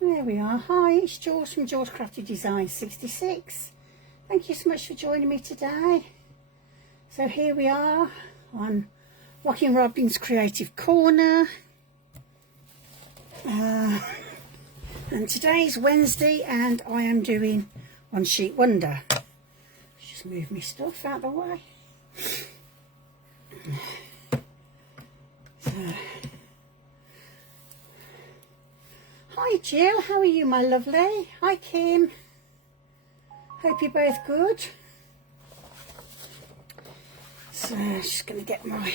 There we are. Hi, it's George from George Crafty Design 66. Thank you so much for joining me today. So here we are on Joaquin Robin's Creative Corner. And today's Wednesday and I am doing One Sheet Wonder. Just move my stuff out of the way. So, hi Jill, how are you my lovely? Hi Kim. Hope you're both good. So I'm just going to get my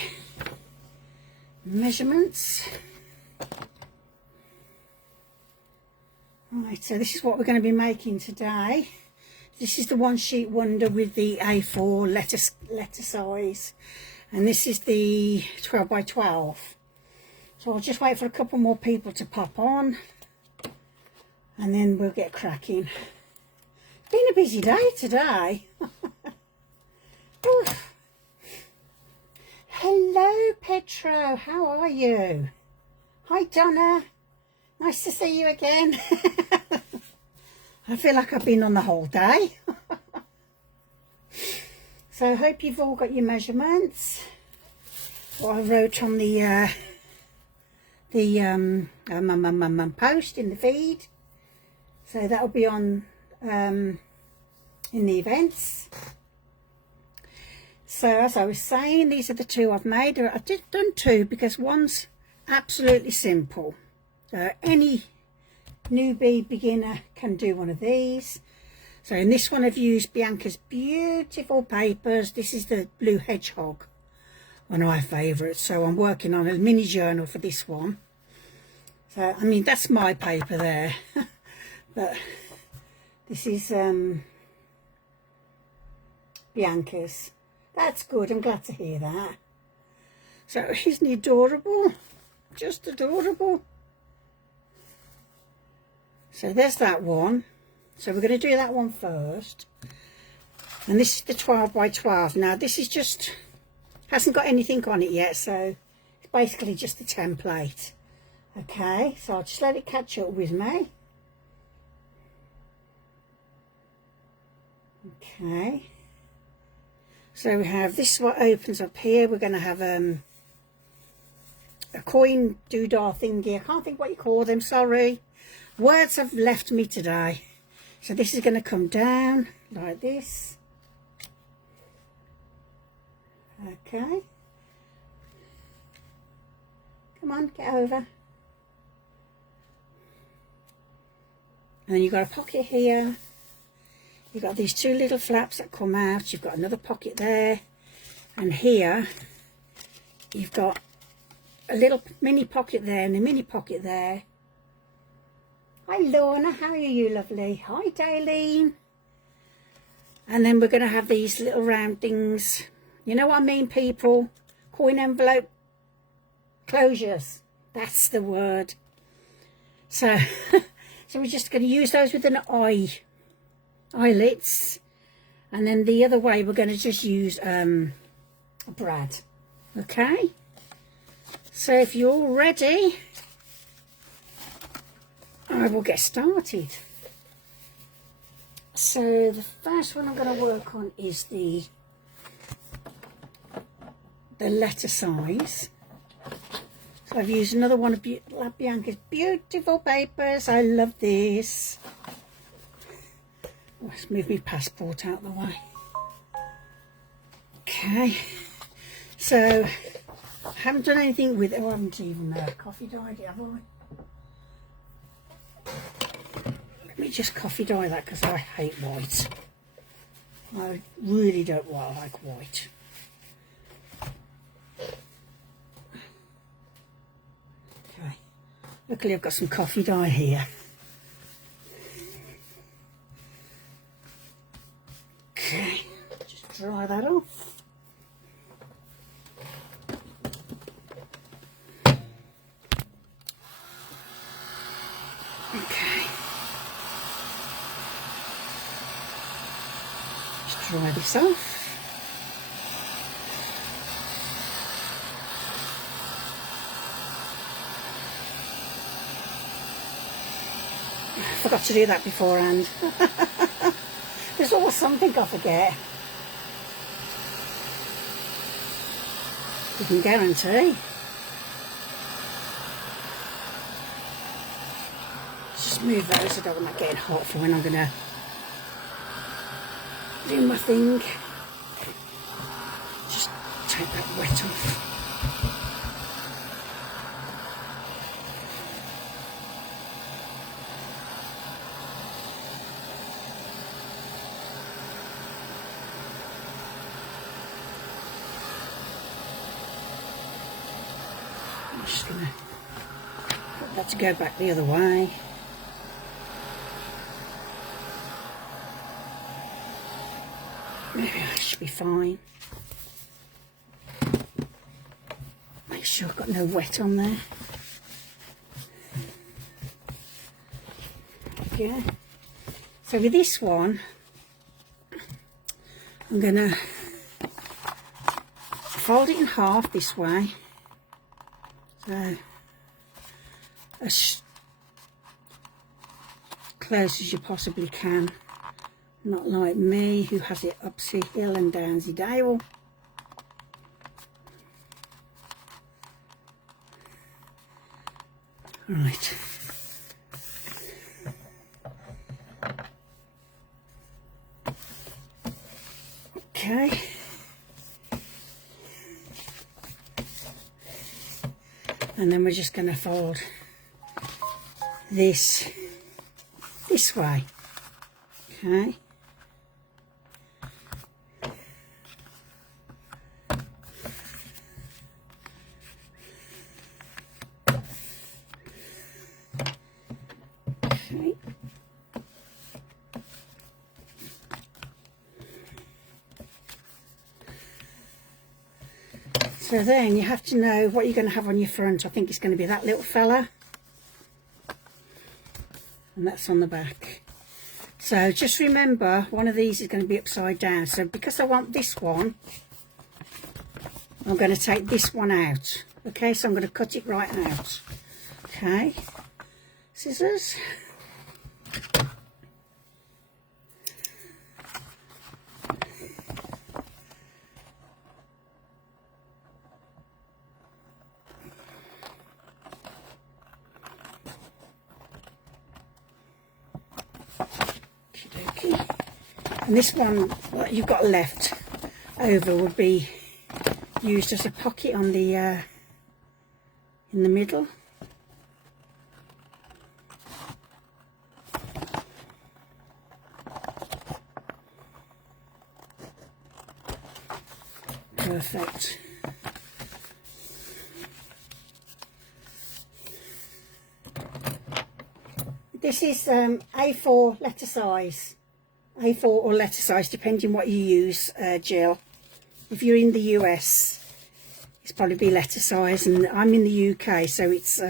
measurements. Right, so this is what we're going to be making today. This is the One Sheet Wonder with the A4 letter size. And this is the 12 by 12. So I'll just wait for a couple more people to pop on. And then we'll get cracking. It's been a busy day today. Hello Petro, how are you? Hi Donna, nice to see you again. I feel like I've been on the whole day. So I hope you've all got your measurements. What I wrote on the post in the feed. So that'll be on in the events. So as I was saying, these are the two I've made. I've done two because one's absolutely simple. So any newbie beginner can do one of these. So in this one I've used Bianca's beautiful papers. This is the Blue Hedgehog, one of my favourites. So I'm working on a mini journal for this one. So I mean that's my paper there. But this is Bianca's. That's good, I'm glad to hear that. So isn't he adorable? Just adorable. So there's that one. So we're going to do that one first. And this is the 12 by 12. Now this is just, hasn't got anything on it yet, so it's basically just a template. Okay, so I'll just let it catch up with me. Okay, so we have, this is what opens up here. We're going to have a coin doodah thingy. I can't think what you call them, sorry. Words have left me today. So this is going to come down like this. Okay. Come on, get over. And then you've got a pocket here. You've got these two little flaps that come out. You've got another pocket there. And here, you've got a little mini pocket there and a mini pocket there. Hi Lorna, how are you lovely? Hi Daleen. And then we're going to have these little round things. You know what I mean, people? Coin envelope closures. That's the word. So, so we're just going to use those with an eyelets, and then the other way we're going to just use a brad. Okay, so if you're all ready, I will get started. So the first one I'm going to work on is the letter size. So I've used another one of Bianca's beautiful papers. I love this. Let's move my passport out of the way. Okay, so I haven't done anything with it. Oh, I haven't even coffee dyed it, have I? Let me just coffee dye that because I hate white. I really don't like white. Okay, luckily I've got some coffee dye here. Okay, just dry that off. Okay, just dry this off. I forgot to do that beforehand. There's always something I forget. You can guarantee. Just move those so I don't want that getting hot for when I'm going to do my thing. Just take that wet off. I'm just going to put that to go back the other way. Maybe I should be fine. Make sure I've got no wet on there. Yeah. So with this one, I'm going to fold it in half this way. So as close as you possibly can. Not like me, who has it upsy hill and downsy dale. Right. Okay. And then we're just going to fold this way. Okay. Okay. So then you have to know what you're going to have on your front. I think it's going to be that little fella. And that's on the back. So just remember, one of these is going to be upside down. So because I want this one, I'm going to take this one out. Okay, so I'm going to cut it right out. Okay, scissors. And this one that you've got left over would be used as a pocket on the in the middle. Perfect. This is A4 letter size. A4 or letter size, depending what you use, Jill. If you're in the US, it's probably be letter size, and I'm in the UK, so it's what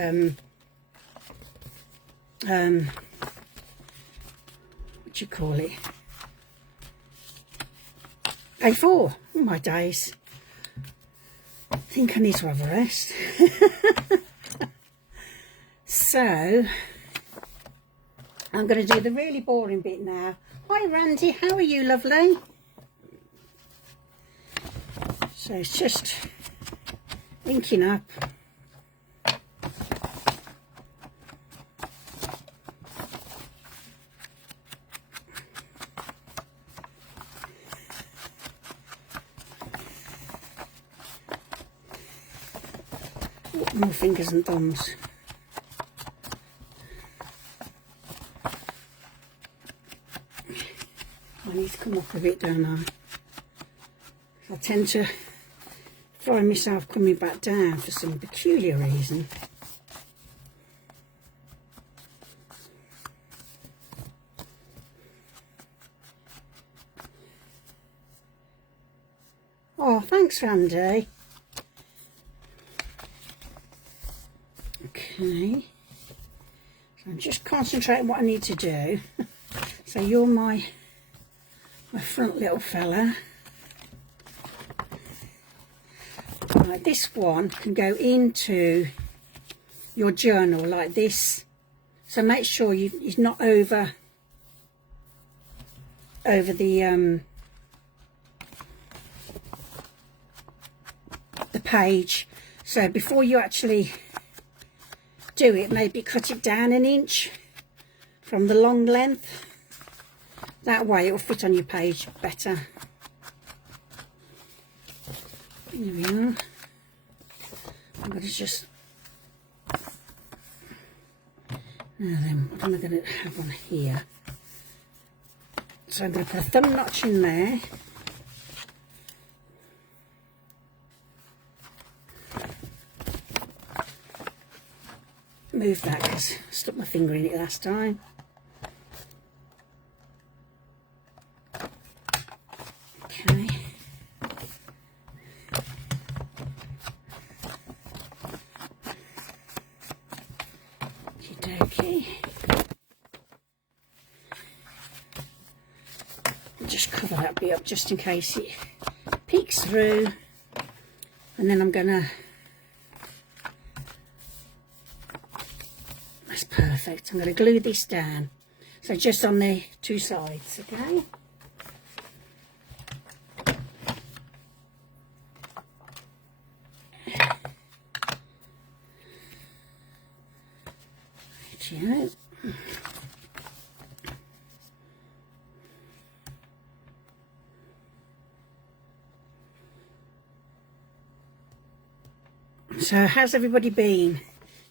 do you call it? A4. Oh, my days. I think I need to have a rest. So I'm going to do the really boring bit now. Hi Randy, how are you, lovely? So it's just inking up. More fingers and thumbs. I need to come up a bit, don't I? I tend to find myself coming back down for some peculiar reason. Oh, thanks, Randy. Okay. So I'm just concentrating what I need to do. So you're my front little fella. Right, this one can go into your journal like this. So make sure he's not over the page. So before you actually do it, maybe cut it down an inch from the long length. That way it will fit on your page better. Here we are. I'm going to just... Now then, what am I going to have on here? So I'm going to put a thumb notch in there. Move that because I stuck my finger in it last time. Okay. Okey-dokey. Just cover that bit up just in case it peeks through, and then I'm gonna... That's perfect. I'm going to glue this down. So just on the two sides, okay? Rightio. So how's everybody been?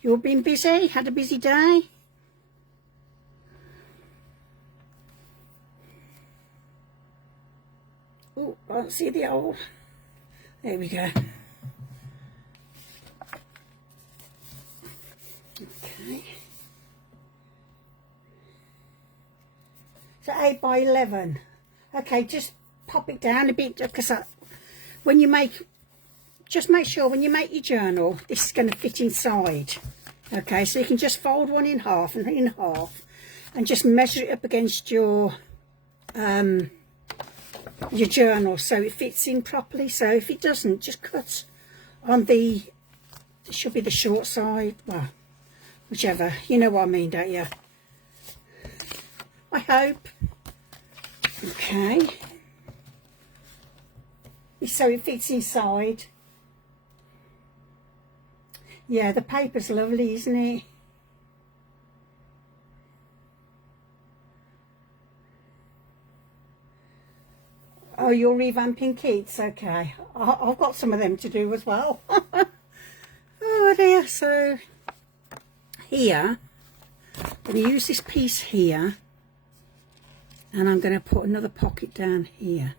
You all been busy? Had a busy day? Oh, I don't see the hole. There we go. Okay. So 8 by 11. Okay, just pop it down a bit because when you make... Just make sure when you make your journal, this is going to fit inside. Okay, so you can just fold one in half and in half, and just measure it up against your journal so it fits in properly. So if it doesn't, just cut on the, it should be the short side, well, whichever. You know what I mean, don't you? I hope. Okay. So it fits inside. Yeah, the paper's lovely, isn't it? Oh, you're revamping kits? Okay. I've got some of them to do as well. Oh dear. So here, I'm going to use this piece here, and I'm going to put another pocket down here.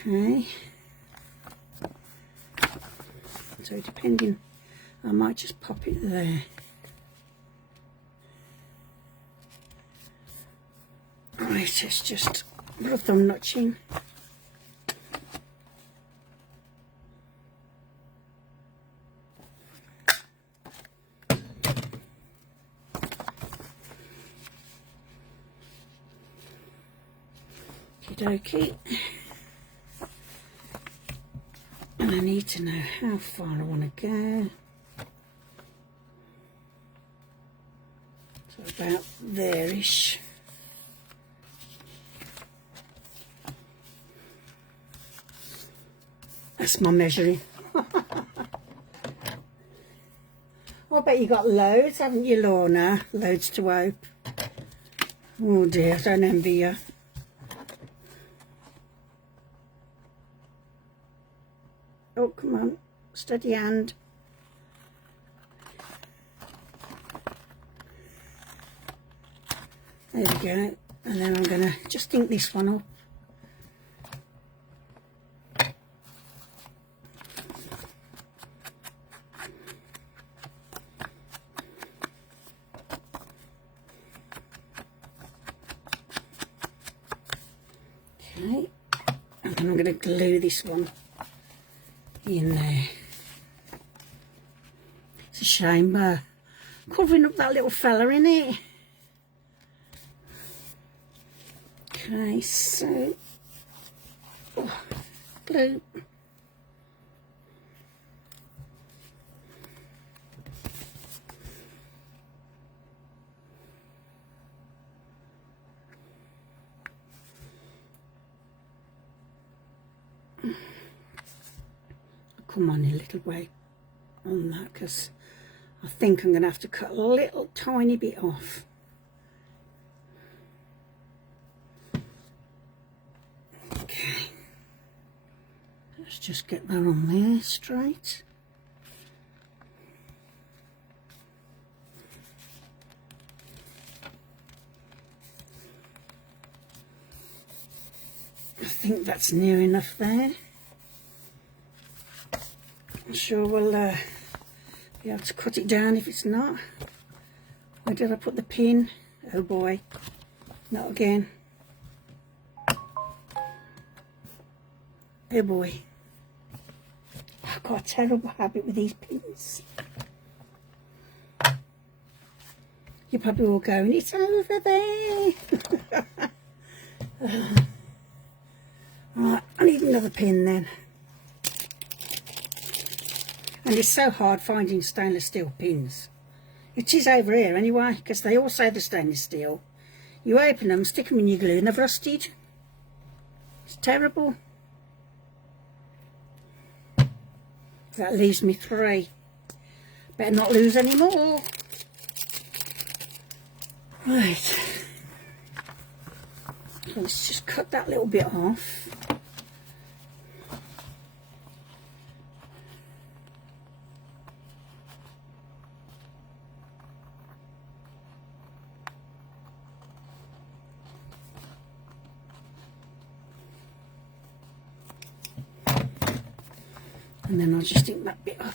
Okay. So depending, I might just pop it there. Right, it's just put a thumb notch in. Okey-dokey. And I need to know how far I want to go. So about there-ish. That's my measuring. I bet you got loads, haven't you, Lorna? Loads to hope. Oh dear, don't envy you. Oh, come on, steady hand. There we go. And then I'm going to just ink this one up. Okay, and then I'm going to glue this one in there. It's a shame covering up that little fella in it. Okay, so glue. Come on a little way on that, because I think I'm going to have to cut a little tiny bit off. Okay, let's just get that on there straight. I think that's near enough there. I'm sure we'll be able to cut it down if it's not. Where did I put the pin? Oh boy, not again. Oh boy. I've got a terrible habit with these pins. You're probably all going, it's over there. Right, I need another pin then. And it's so hard finding stainless steel pins. It is over here anyway, because they all say they're stainless steel. You open them, stick them in your glue and they've rusted. It's terrible. That leaves me 3. Better not lose any more. Right. Let's just cut that little bit off. And then I'll just ink that bit up.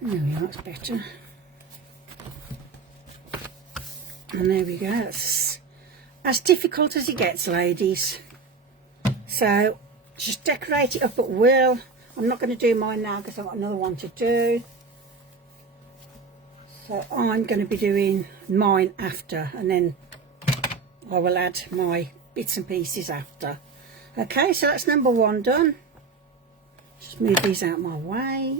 There we are, that's better. And there we go, that's as difficult as it gets, ladies. So just decorate it up at will. I'm not going to do mine now because I've got another one to do. So I'm going to be doing mine after, and then I will add my bits and pieces after. Okay, so that's number 1 done. Just move these out my way.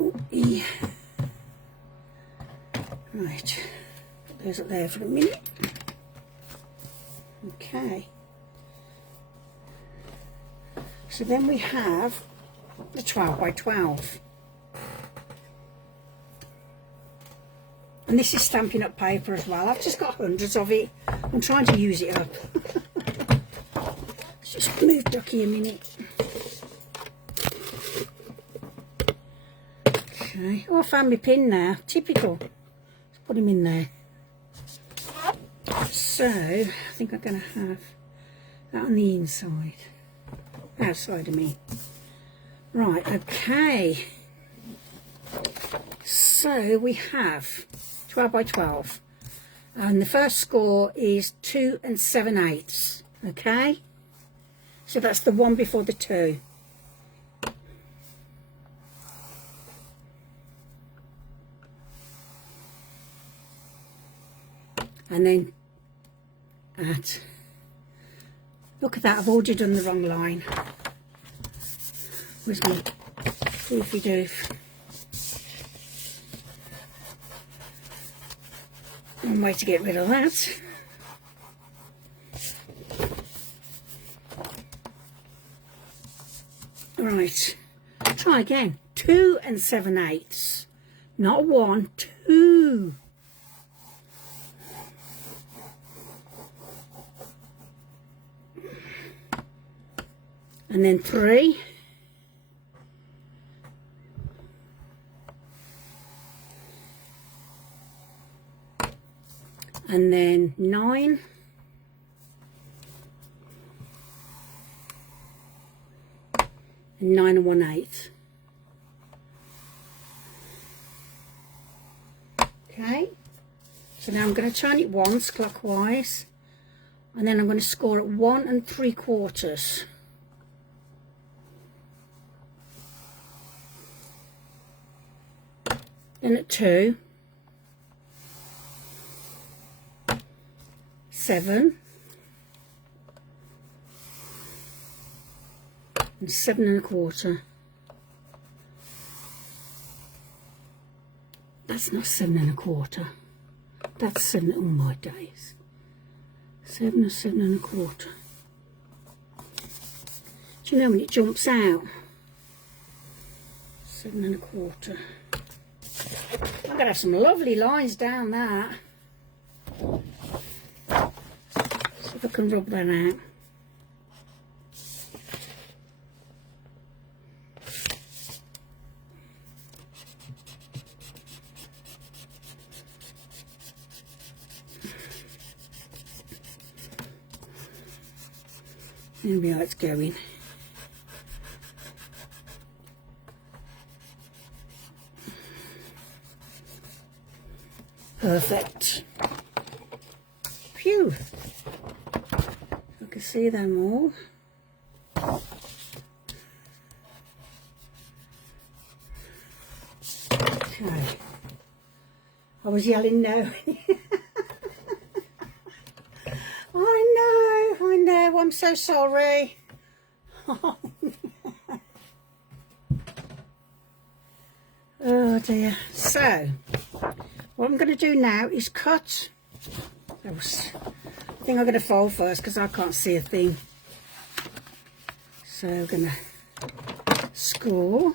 Ooh-ee. Right, put those up there for a minute. Okay. So then we have the 12 by 12. And this is Stampin' Up paper as well. I've just got hundreds of it. I'm trying to use it up. Let's just move Ducky a minute. Okay. Oh, I found my pin now. Typical. Let's put him in there. So, I think I'm going to have that on the inside. Outside of me. Right, okay. So we have 12 by 12. And the first score is 2 7/8. Okay? So that's the one before the 2. And then at, look at that, I've already done the wrong line. Where's my doofy doof? One way to get rid of that. Right, try again. 2 7/8. Not 1, 2. And then 3. And then 9. And 9 1/8. Okay, so now I'm going to turn it once clockwise, and then I'm going to score at 1 3/4. Then at 2, 7, and 7 1/4. That's not 7 1/4. That's 7, oh my days. 7 or 7 1/4. Do you know when it jumps out? 7 1/4. I'm going to have some lovely lines down that. See if I can rub that out. There we are, it's going. Perfect. Phew. I can see them all. Okay. I was yelling no. I know, I'm so sorry. Oh dear. So, what I'm going to do now is cut. I think I'm going to fold first because I can't see a thing. So I'm going to score.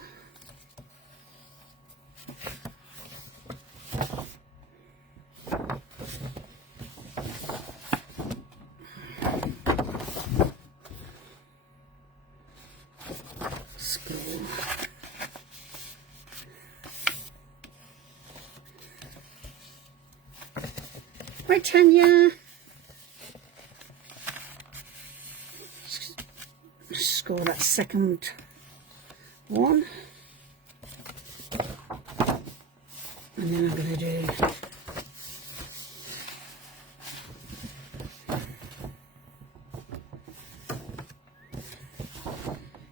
Right, Tanya. Score that second one. And then I'm going to do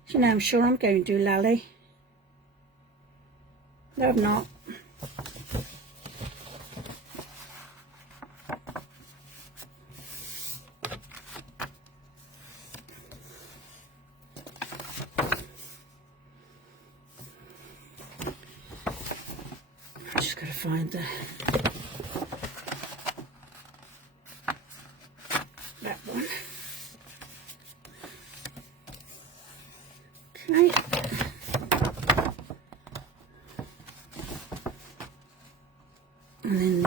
so now I'm sure I'm going to do Lally. No, I'm not. Just got to find that one. Okay. And then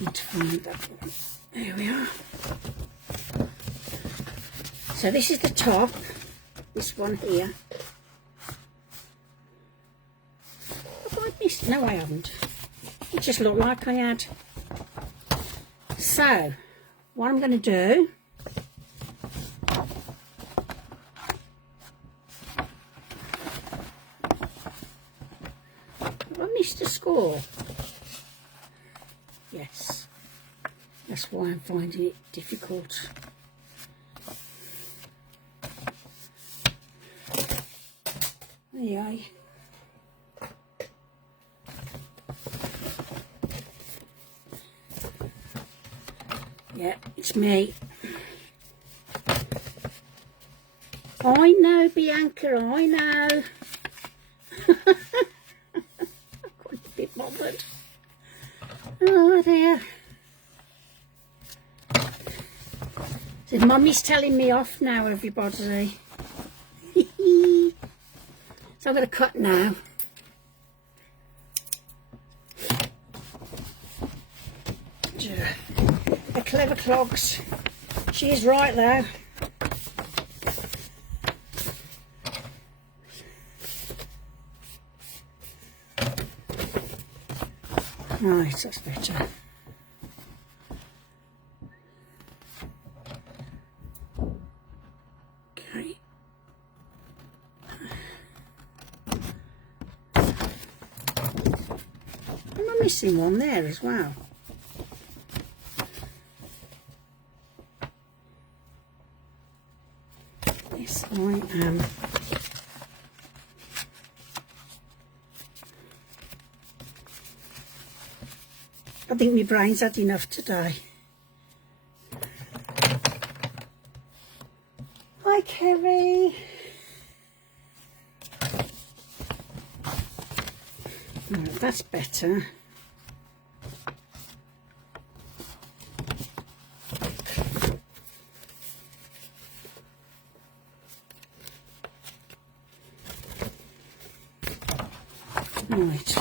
need to find that one. There we are. So this is the top. This one here. No, I haven't. It just looked like I had. So, what I'm going to do, have I missed a score? Yes. That's why I'm finding it difficult. There you are. Yeah, it's me. I know, Bianca, I know. I couldn't be bothered. Oh dear. So Mummy's telling me off now, everybody. So I'm going to cut now. The clever clogs. She is right though. Right, that's better. Okay. Am I missing one there as well? Yes, I am. I think my brain's had enough today. Okay. Kerry. Right, that's better. Right,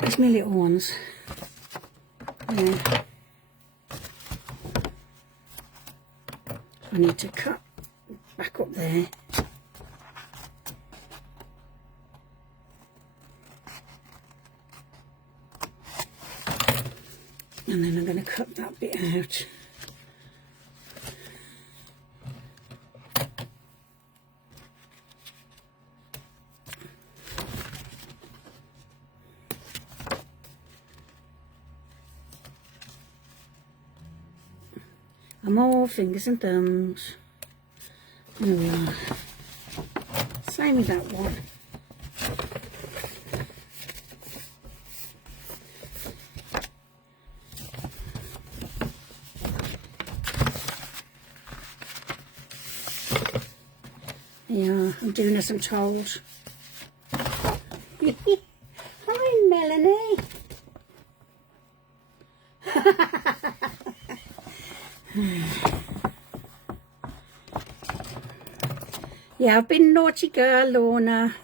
there's my little ones. Yeah. I need to cut back up there. And then I'm going to cut that bit out. I'm all fingers and thumbs. There we are. Same with that one. Yeah, I'm doing as I'm told. Hi, Melanie. Yeah, I've been naughty girl, Lorna.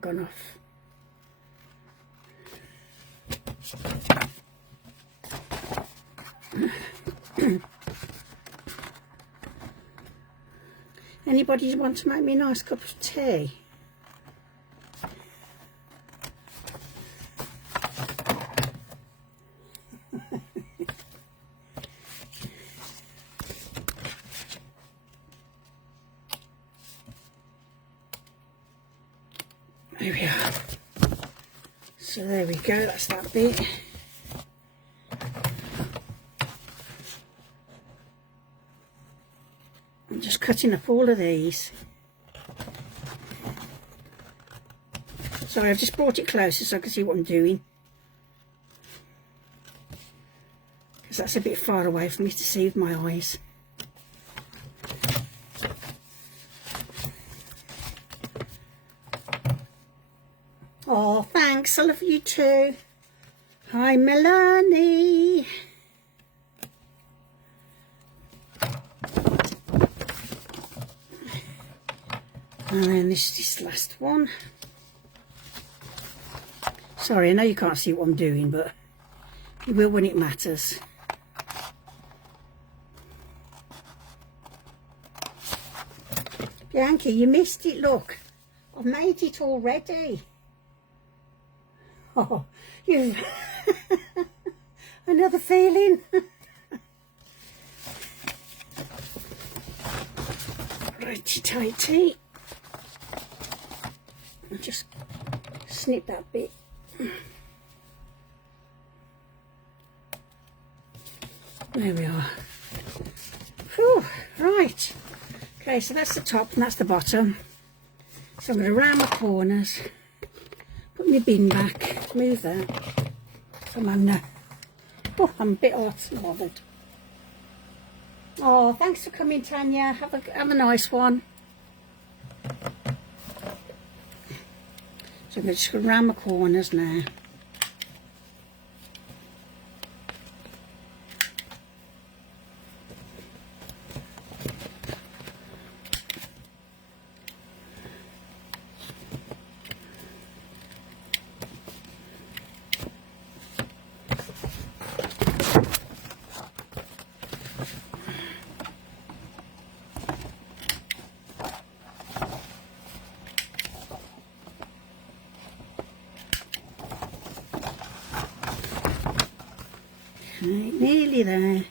Gone off. Anybody want to make me a nice cup of tea? There we are. So there we go, that's that bit. I'm just cutting up all of these. Sorry, I've just brought it closer so I can see what I'm doing. Because that's a bit far away for me to see with my eyes. Oh, thanks. I love you too. Hi, Melanie. And then this last one. Sorry, I know you can't see what I'm doing, but you will when it matters. Bianca, you missed it, look. I've made it already. Oh, you've another feeling. Righty tighty. I'll just snip that bit. There we are. Whew, right. Okay, so that's the top and that's the bottom. So I'm going to round my corners. Put my bin back, move that. I'm a bit hot and bothered. Oh, thanks for coming, Tanya. Have a nice one. So I'm just going to round my corners now. Right, nearly there.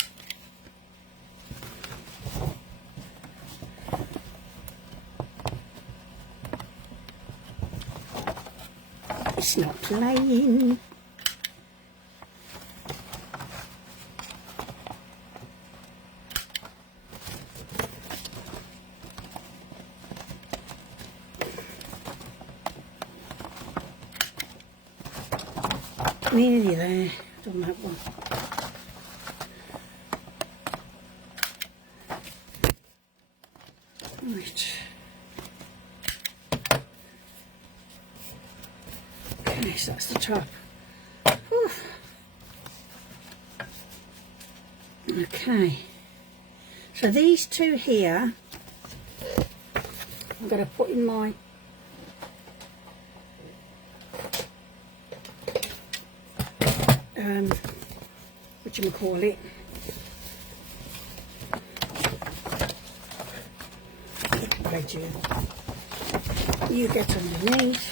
It's not playing. nearly there. Done that one. Right. Okay, so that's the top. Whew. Okay. So these two here, I'm going to put in my whatchamacallit, you get underneath.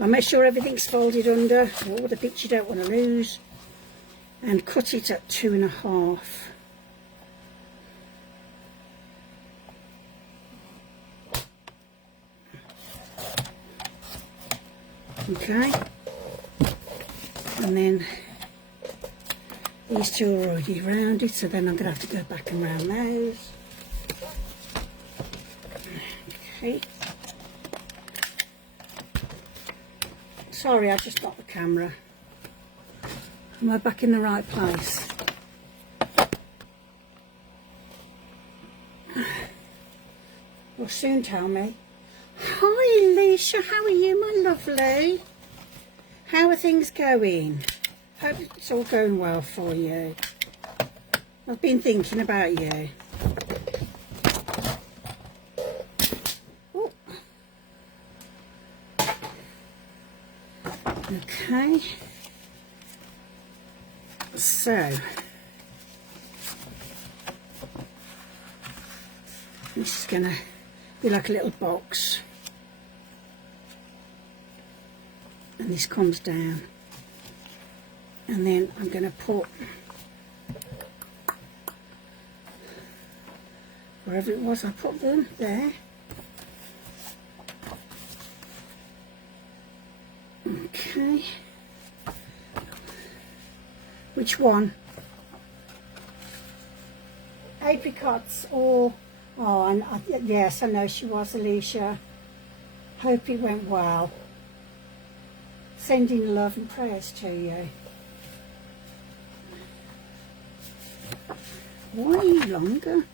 I'll make sure everything's folded under, all the bits you don't want to lose, and cut it at 2.5. Okay, and then these two are already rounded, so then I'm going to have to go back and round those. Okay. Sorry, I just got the camera. Am I back in the right place? You'll soon tell me. Hi, Alicia. How are you, my lovely? How are things going? Hope it's all going well for you. I've been thinking about you. Ooh. Okay. So, this is going to be like a little box. And this comes down. And then I'm going to put, wherever it was I put them, there. Okay. Which one? Apricots or, oh, and yes, I know she was, Alicia. Hope it went well. Sending love and prayers to you. Why longer?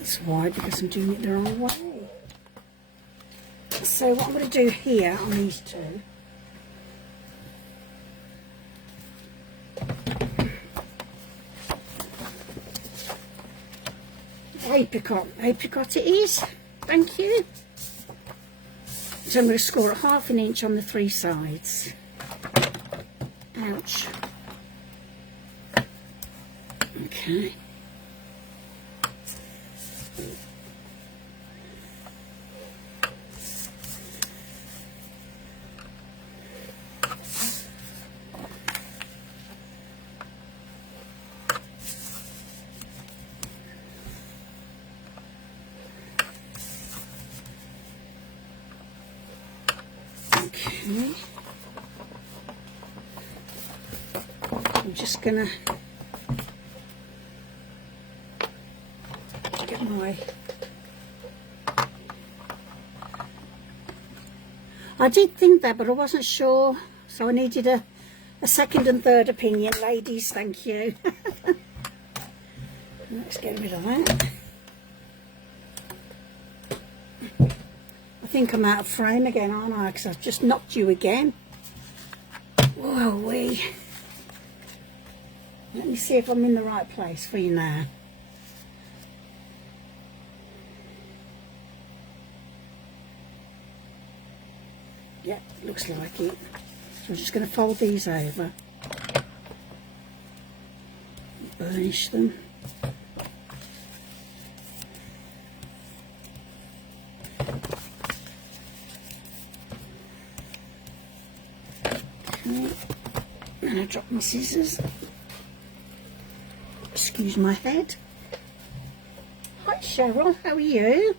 It's wide because I'm doing it the wrong way. So what I'm going to do here on these two, apricot it is, thank you. So I'm going to score at 1/2 inch on the 3 sides. Ouch. Okay. Okay. I'm just gonna get my, I did think that, but I wasn't sure, so I needed a second and third opinion, ladies. Thank you. Let's get rid of that. I think I'm out of frame again, aren't I? Because I've just knocked you again. Whoa-wee. Let me see if I'm in the right place for you now. Yep, looks like it. So I'm just going to fold these over. Burnish them. Okay. And I drop my scissors. Excuse my head. Hi Cheryl, how are you?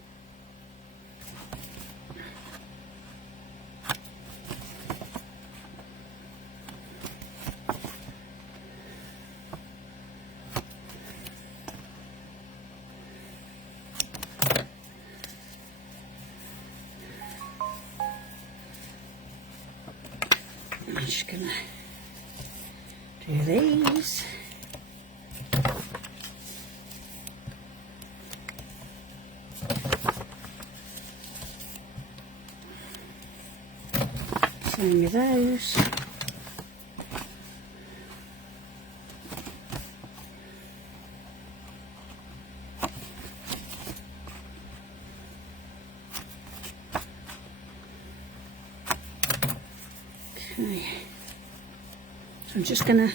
I'm just gonna do these. Same with those. Okay, so I'm just going to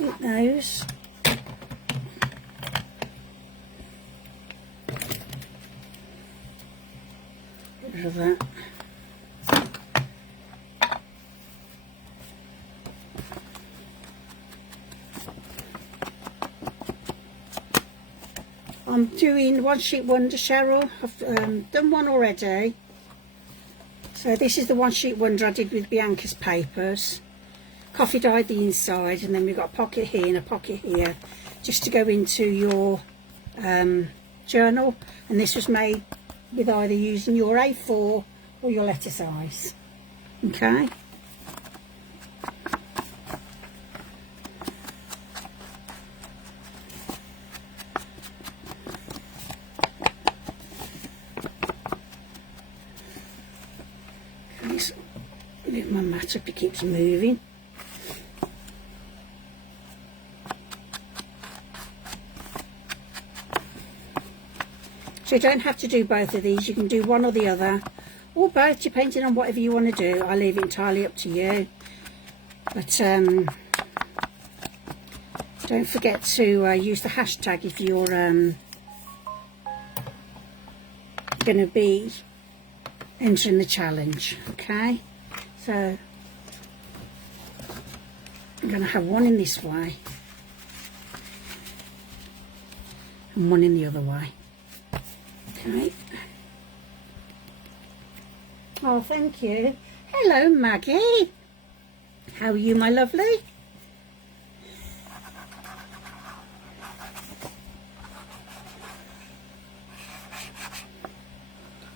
eat those. Get rid of that. I'm doing One Sheet Wonder, Cheryl. I've done one already. So this is the One Sheet Wonder I did with Bianca's papers. Coffee dyed the inside, and then we've got a pocket here and a pocket here, just to go into your journal. And this was made with either using your A4 or your letter size. Okay. Move my mat up, it keeps moving. So you don't have to do both of these, you can do one or the other, or both, depending on whatever you want to do. I leave it entirely up to you. But don't forget to use the hashtag if you're going to be entering the challenge. Okay, so I'm going to have one in this way and one in the other way. Okay. Oh, thank you. Hello, Maggie. How are you, my lovely?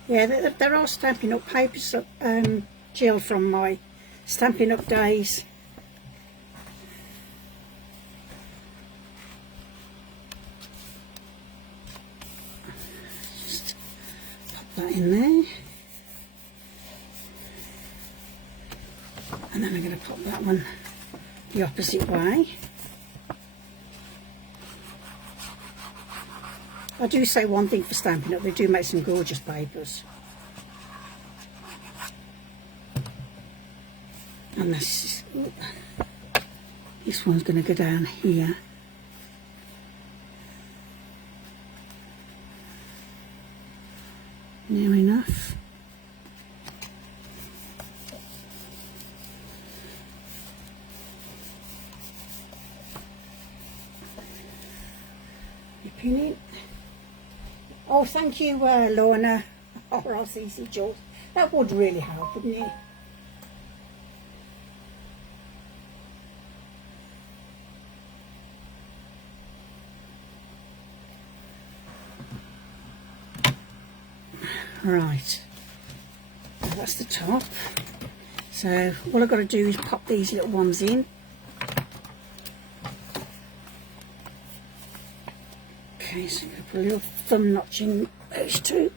Yeah, there are Stampin' Up papers, Jill, from my Stampin' Up days. Just pop that in there. And then I'm going to pop that one the opposite way. I do say one thing for Stampin' Up, they do make some gorgeous papers. And this one's going to go down here. Near enough. You pin it. Oh, thank you, Lorna, or RCC George. That would really help, wouldn't it? Right, that's the top. So all I've got to do is pop these little ones in. Okay, so I'm going to put a little thumb notch in those two.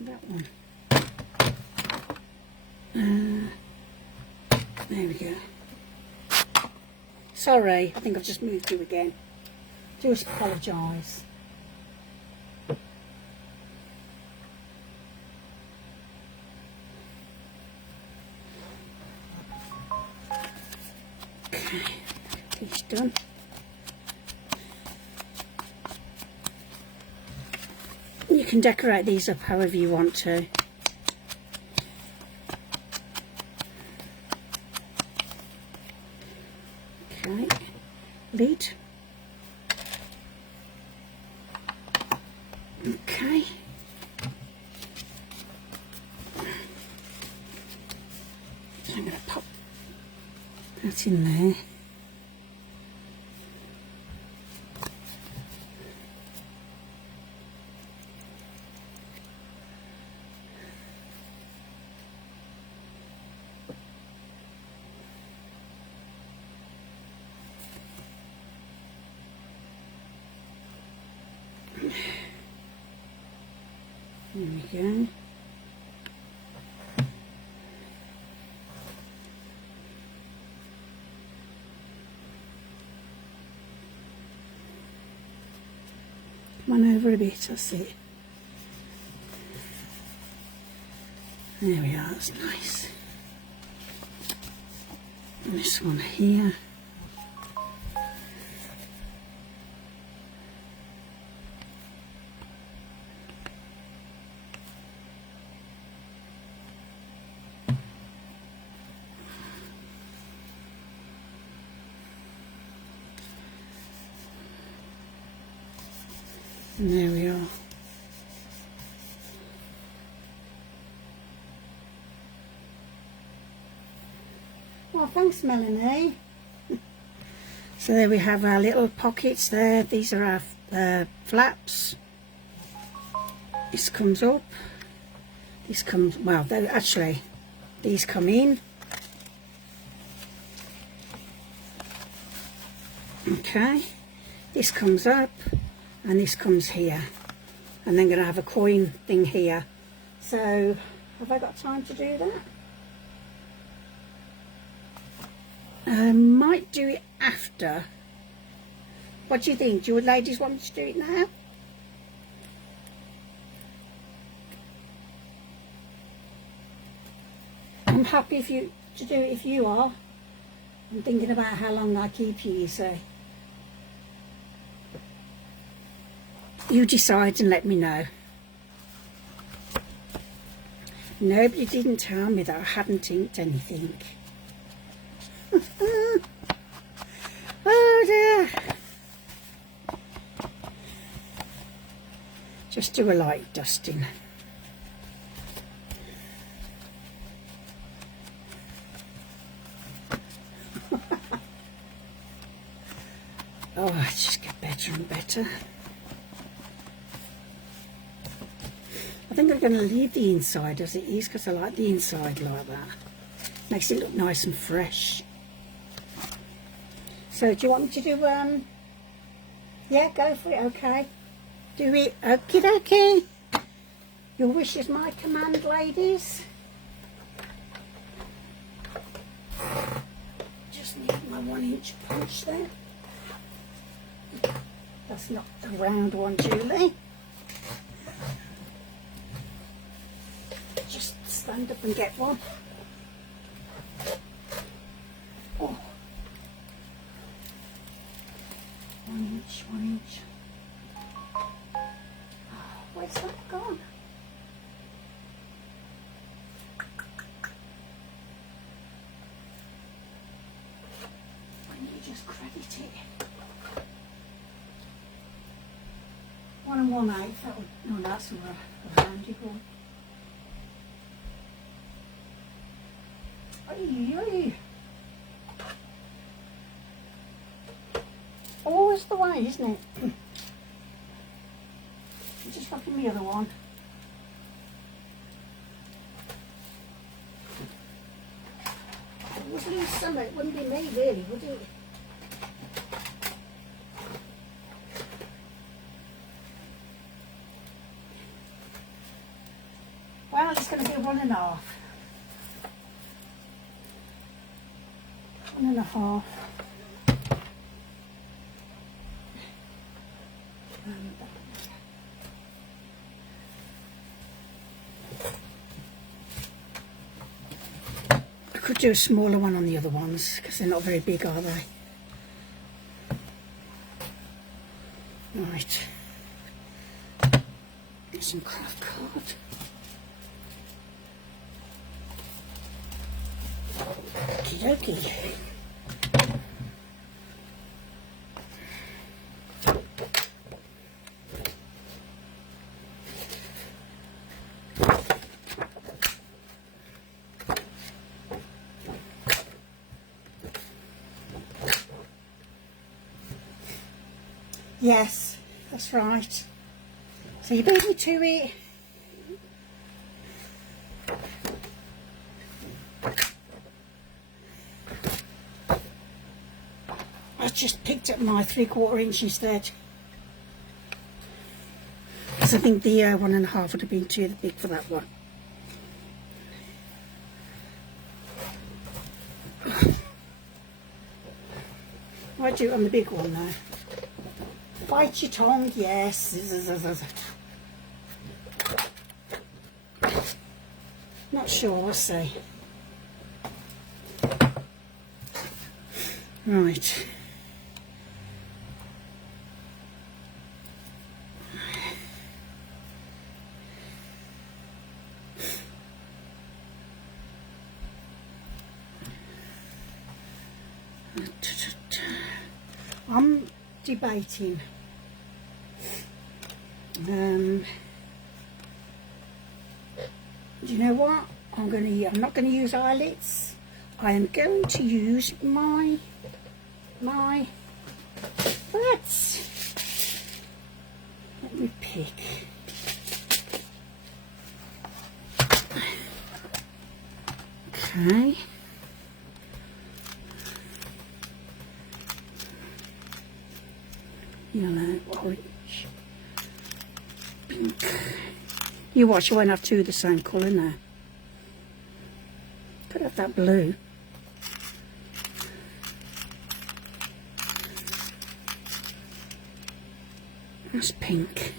That one. There we go. Sorry, I think I've just moved you again. Do apologise. Okay, it's done. You can decorate these up however you want to. Okay, lid. Okay. So I'm going to pop That's in there. There we go. Come on over a bit, that's it. There we are, that's nice. And this one here. And there we are. Well, thanks, Melanie. So there we have our little pockets there. These are our flaps. This comes up. This comes, well, actually, these come in. Okay. This comes up. And this comes here, and then going to have a coin thing here. So have I got time to do that? I might do it after. What do you think? Do you ladies want me to do it now? I'm happy to do it if you are. I'm thinking about how long I keep you say. You decide and let me know. Nobody didn't tell me that I hadn't inked anything. Oh dear. Just do a light dusting. Oh, I just get better and better. I think I'm going to leave the inside as it is because I like the inside like that. Makes it look nice and fresh. So do you want me to do, yeah, go for it, okay. Do it, okie dokie. Your wish is my command, ladies. Just need my 1-inch punch there. That's not a round one, Julie. Just stand up and get one. Oh. 1 inch, 1 inch. Oh, where's that gone? When you just credit it. 1 1/8. That would, no, that's a roundy one. Always the way, isn't it? I'm just fucking the other one. It would lose some, it wouldn't be me really, would it? Well, it's going to be 1 1/2. 1 1/2. I could do a smaller one on the other ones because they're not very big, are they? Right. Get some craft card. Okie dokie. Yes, that's right. So you beat me to it. I just picked up my 3/4 inch instead. Because I think the 1.5 would have been too big for that one. I do it on the big one now. Bite your tongue, yes. Not sure, we'll see. Right. I'm debating. Do you know what? I'm not going to use eyelets. I am going to use my butts. Let me pick. Okay. Yellow, orange, pink. You watch, you won't have two of the same colour now. Could have that blue. That's pink.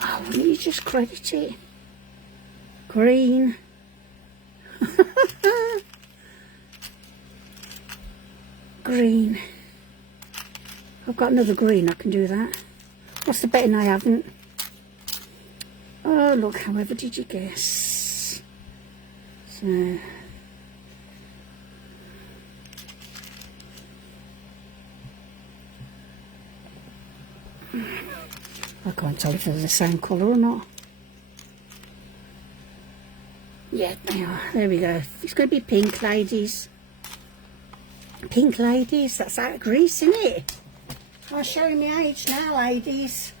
Oh, wouldn't you just credit it? Green. Green. I've got another green, I can do that. What's the betting I haven't? Oh, look, however did you guess? So... I can't tell if they're the same colour or not. Yeah, they are. There we go. It's going to be pink, ladies. Pink, ladies. That's out of Greece, isn't it? I'm showing my age now, ladies.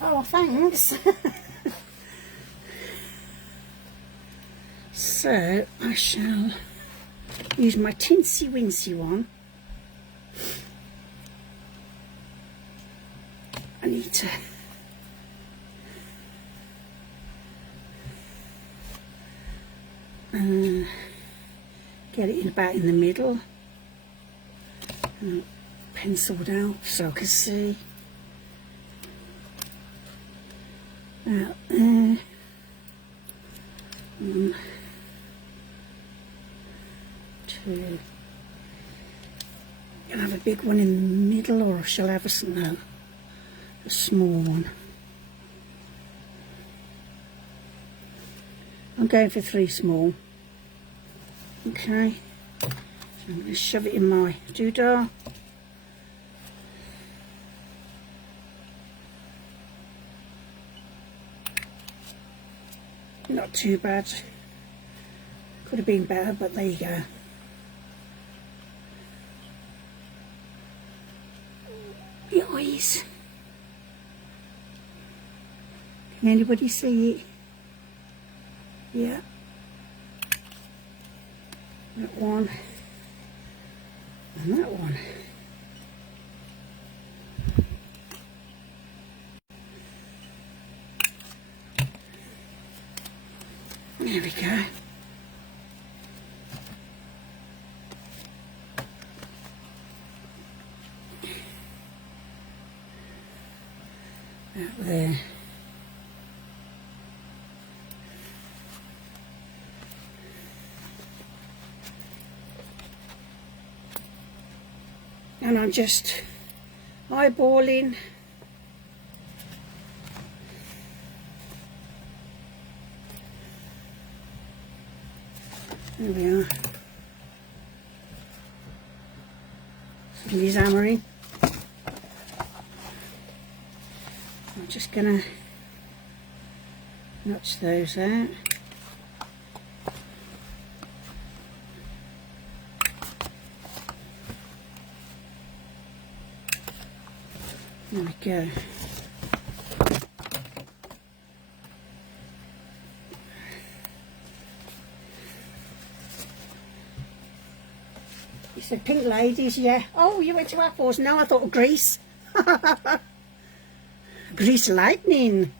Oh, thanks. So, I shall use my Tinsy Wincy one. I need to get it in about in the middle. Penciled out so I can see. Out there. Two. I'll have a big one in the middle, or shall I have a small one? I'm going for 3 small. Okay. So I'm going to shove it in my doodah. Not too bad. Could have been better, but there you go. The eyes. Can anybody see it? Yeah. That one. And that one. There we go. Out there. And I'm just eyeballing. There we are. Somebody's hammering. I'm just gonna notch those out. There we go. You said pink ladies, yeah. Oh, you went to apples. No, I thought Grease. Grease lightning.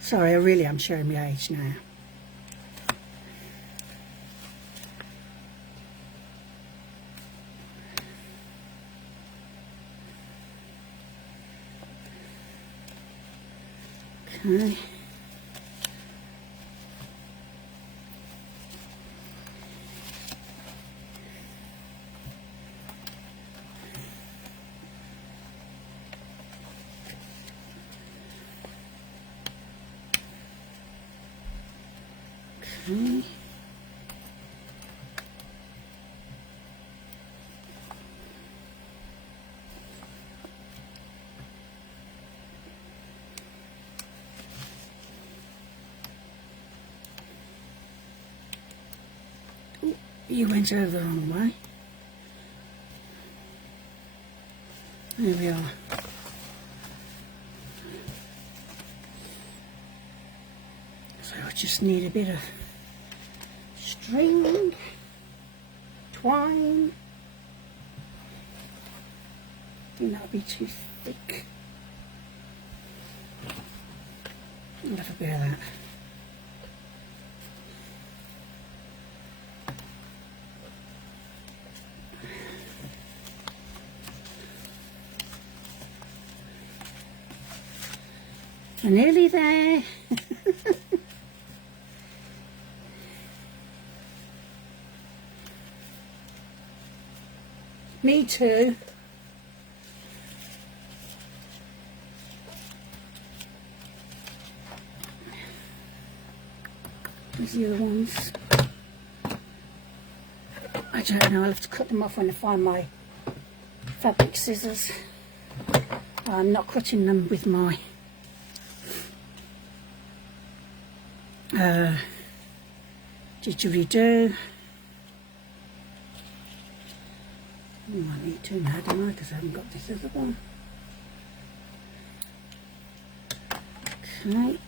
Sorry, I really am showing my age now. Okay. Okay. Ooh, you went over the wrong way. There we are. So I just need a bit of string, twine. I think that'll be too thick. I'll have a bit of that. We're nearly there. Me too. These are the other ones. I don't know, I'll have to cut them off when I find my fabric scissors. I'm not cutting them with my didgeridoo. I need to now, don't I? Because I haven't got this other one. Okay.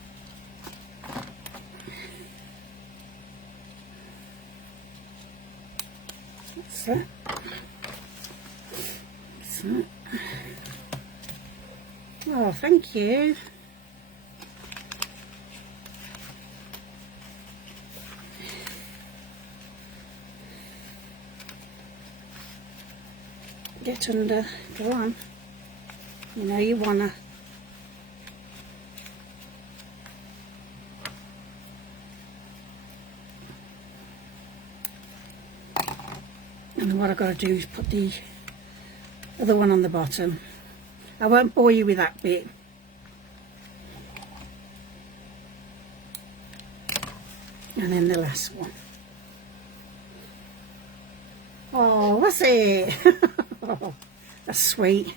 That's that. That's that. Oh, thank you. Get under, go on. You know you wanna. And what I've got to do is put the other one on the bottom. I won't bore you with that bit. And then the last one. Oh, that's it. Oh, that's sweet.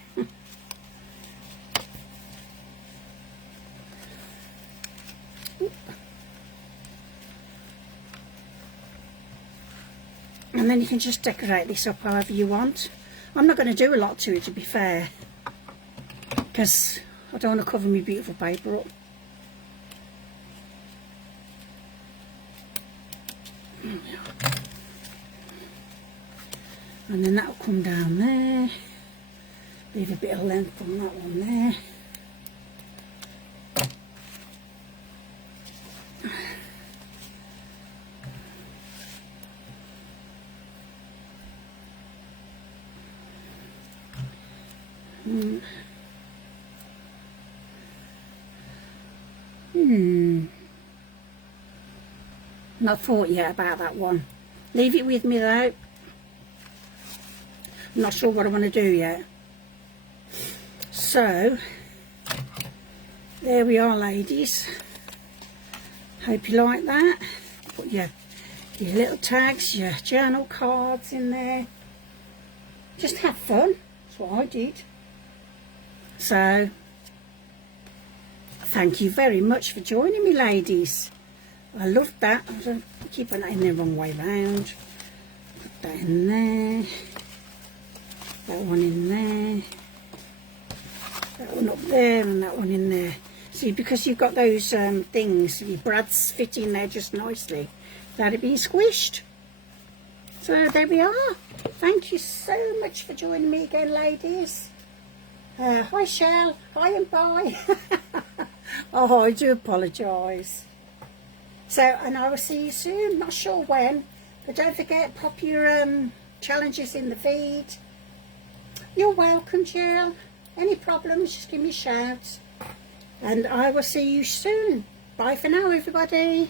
And then you can just decorate this up however you want. I'm not going to do a lot to it, to be fair, because I don't want to cover my beautiful paper up. And then that will come down there. Leave a bit of length on that one there. Not thought yet about that one. Leave it with me though. I'm not sure what I want to do yet. So, there we are, ladies. Hope you like that. Put your little tags, your journal cards in there. Just have fun. That's what I did. So, thank you very much for joining me, ladies. I love that. I'm keeping that in the wrong way round. Put that in there. That one in there. That one up there and that one in there. See, because you've got those things, your brads fit in there just nicely. That'll be squished. So there we are. Thank you so much for joining me again, ladies. Hi, Shell. Hi and bye. Oh, I do apologise. So, and I will see you soon. Not sure when. But don't forget, pop your challenges in the feed. You're welcome, Jill. Any problems, just give me a shout. And I will see you soon. Bye for now, everybody.